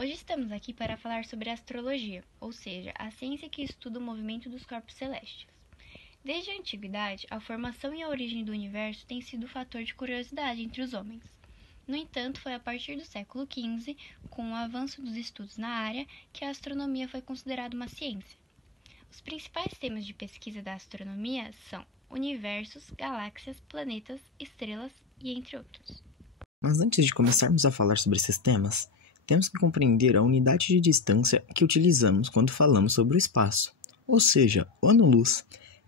Hoje estamos aqui para falar sobre a astrologia, ou seja, a ciência que estuda o movimento dos corpos celestes. Desde a antiguidade, a formação e a origem do universo tem sido fator de curiosidade entre os homens. No entanto, foi a partir do século XV, com o avanço dos estudos na área, que a astronomia foi considerada uma ciência. Os principais temas de pesquisa da astronomia são universos, galáxias, planetas, estrelas e entre outros. Mas antes de começarmos a falar sobre esses temas, temos que compreender a unidade de distância que utilizamos quando falamos sobre o espaço, ou seja, o ano-luz.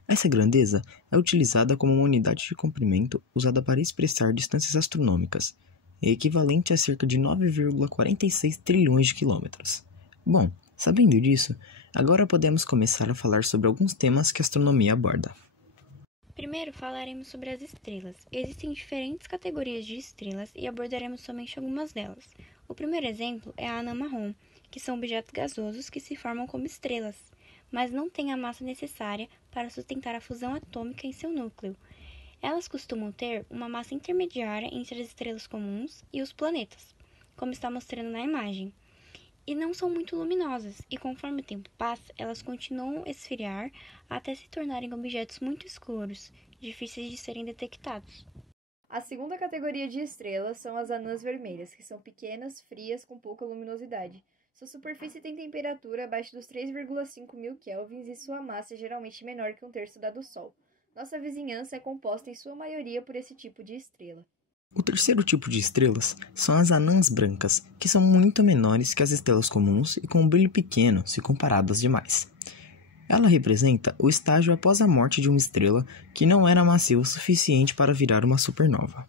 Essa grandeza é utilizada como uma unidade de comprimento usada para expressar distâncias astronômicas, equivalente a cerca de 9,46 trilhões de quilômetros. Bom, sabendo disso, agora podemos começar a falar sobre alguns temas que a astronomia aborda. Primeiro falaremos sobre as estrelas. Existem diferentes categorias de estrelas e abordaremos somente algumas delas. O primeiro exemplo é a anã marrom, que são objetos gasosos que se formam como estrelas, mas não têm a massa necessária para sustentar a fusão atômica em seu núcleo. Elas costumam ter uma massa intermediária entre as estrelas comuns e os planetas, como está mostrando na imagem. E não são muito luminosas, e conforme o tempo passa, elas continuam a esfriar até se tornarem objetos muito escuros, difíceis de serem detectados. A segunda categoria de estrelas são as anãs vermelhas, que são pequenas, frias, com pouca luminosidade. Sua superfície tem temperatura abaixo dos 3,5 mil kelvins e sua massa é geralmente menor que um terço da do Sol. Nossa vizinhança é composta em sua maioria por esse tipo de estrela. O terceiro tipo de estrelas são as anãs brancas, que são muito menores que as estrelas comuns e com um brilho pequeno se comparadas às demais. Ela representa o estágio após a morte de uma estrela que não era macia o suficiente para virar uma supernova.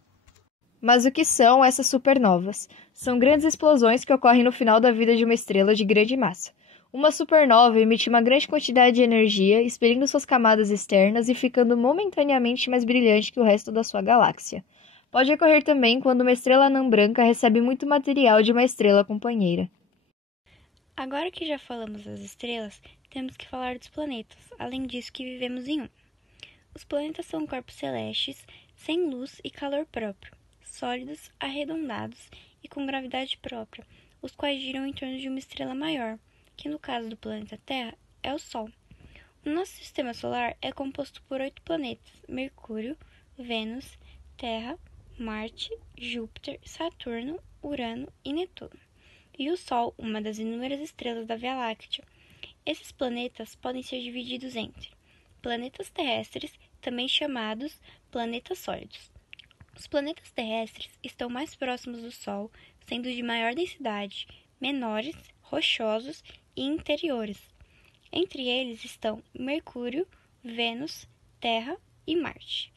Mas o que são essas supernovas? São grandes explosões que ocorrem no final da vida de uma estrela de grande massa. Uma supernova emite uma grande quantidade de energia, expelindo suas camadas externas e ficando momentaneamente mais brilhante que o resto da sua galáxia. Pode ocorrer também quando uma estrela anã branca recebe muito material de uma estrela companheira. Agora que já falamos das estrelas, temos que falar dos planetas, além disso que vivemos em um. Os planetas são corpos celestes, sem luz e calor próprio, sólidos, arredondados e com gravidade própria, os quais giram em torno de uma estrela maior, que no caso do planeta Terra é o Sol. O nosso sistema solar é composto por 8 planetas: Mercúrio, Vênus, Terra, Marte, Júpiter, Saturno, Urano e Netuno. E o Sol, uma das inúmeras estrelas da Via Láctea. Esses planetas podem ser divididos entre planetas terrestres, também chamados planetas sólidos. Os planetas terrestres estão mais próximos do Sol, sendo de maior densidade, menores, rochosos e interiores. Entre eles estão Mercúrio, Vênus, Terra e Marte.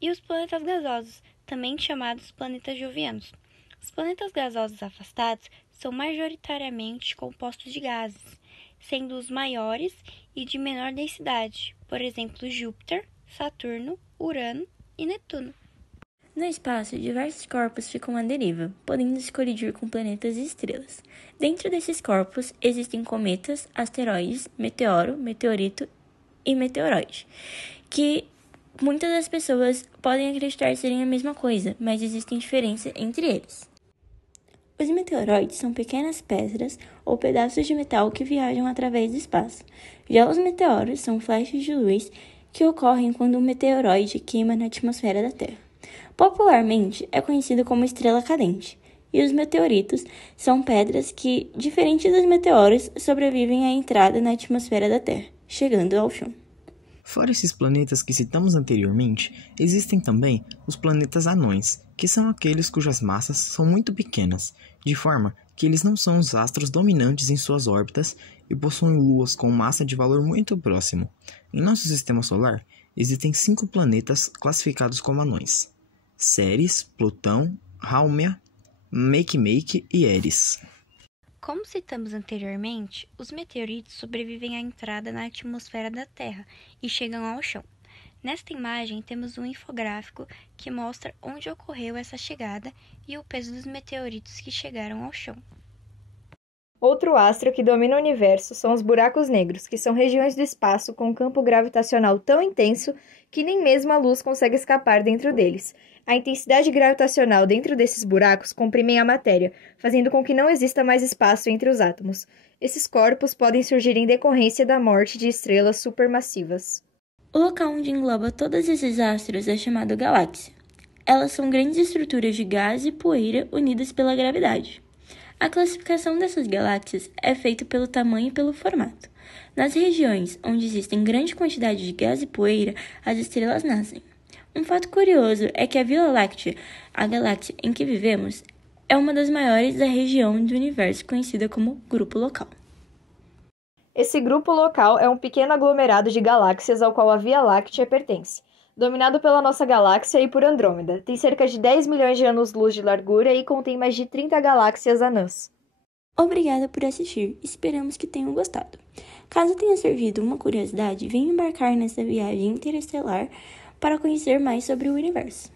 E os planetas gasosos, também chamados planetas jovianos. Os planetas gasosos afastados são majoritariamente compostos de gases, sendo os maiores e de menor densidade, por exemplo, Júpiter, Saturno, Urano e Netuno. No espaço, diversos corpos ficam à deriva, podendo se colidir com planetas e estrelas. Dentro desses corpos existem cometas, asteroides, meteoro, meteorito e meteoroide, que muitas das pessoas podem acreditar serem a mesma coisa, mas existem diferenças entre eles. Os meteoroides são pequenas pedras ou pedaços de metal que viajam através do espaço. Já os meteoros são flashes de luz que ocorrem quando um meteoroide queima na atmosfera da Terra. Popularmente, é conhecido como estrela cadente. E os meteoritos são pedras que, diferente dos meteoros, sobrevivem à entrada na atmosfera da Terra, chegando ao chão. Fora esses planetas que citamos anteriormente, existem também os planetas anões, que são aqueles cujas massas são muito pequenas, de forma que eles não são os astros dominantes em suas órbitas e possuem luas com massa de valor muito próximo. Em nosso sistema solar, existem 5 planetas classificados como anões: Ceres, Plutão, Haumea, Makemake e Eris. Como citamos anteriormente, os meteoritos sobrevivem à entrada na atmosfera da Terra e chegam ao chão. Nesta imagem, temos um infográfico que mostra onde ocorreu essa chegada e o peso dos meteoritos que chegaram ao chão. Outro astro que domina o universo são os buracos negros, que são regiões do espaço com um campo gravitacional tão intenso que nem mesmo a luz consegue escapar dentro deles. A intensidade gravitacional dentro desses buracos comprimem a matéria, fazendo com que não exista mais espaço entre os átomos. Esses corpos podem surgir em decorrência da morte de estrelas supermassivas. O local onde engloba todos esses astros é chamado galáxia. Elas são grandes estruturas de gás e poeira unidas pela gravidade. A classificação dessas galáxias é feita pelo tamanho e pelo formato. Nas regiões onde existem grande quantidade de gás e poeira, as estrelas nascem. Um fato curioso é que a Via Láctea, a galáxia em que vivemos, é uma das maiores da região do universo conhecida como Grupo Local. Esse grupo local é um pequeno aglomerado de galáxias ao qual a Via Láctea pertence. Dominado pela nossa galáxia e por Andrômeda, tem cerca de 10 milhões de anos-luz de largura e contém mais de 30 galáxias anãs. Obrigada por assistir, esperamos que tenham gostado. Caso tenha servido uma curiosidade, venha embarcar nessa viagem interestelar para conhecer mais sobre o universo.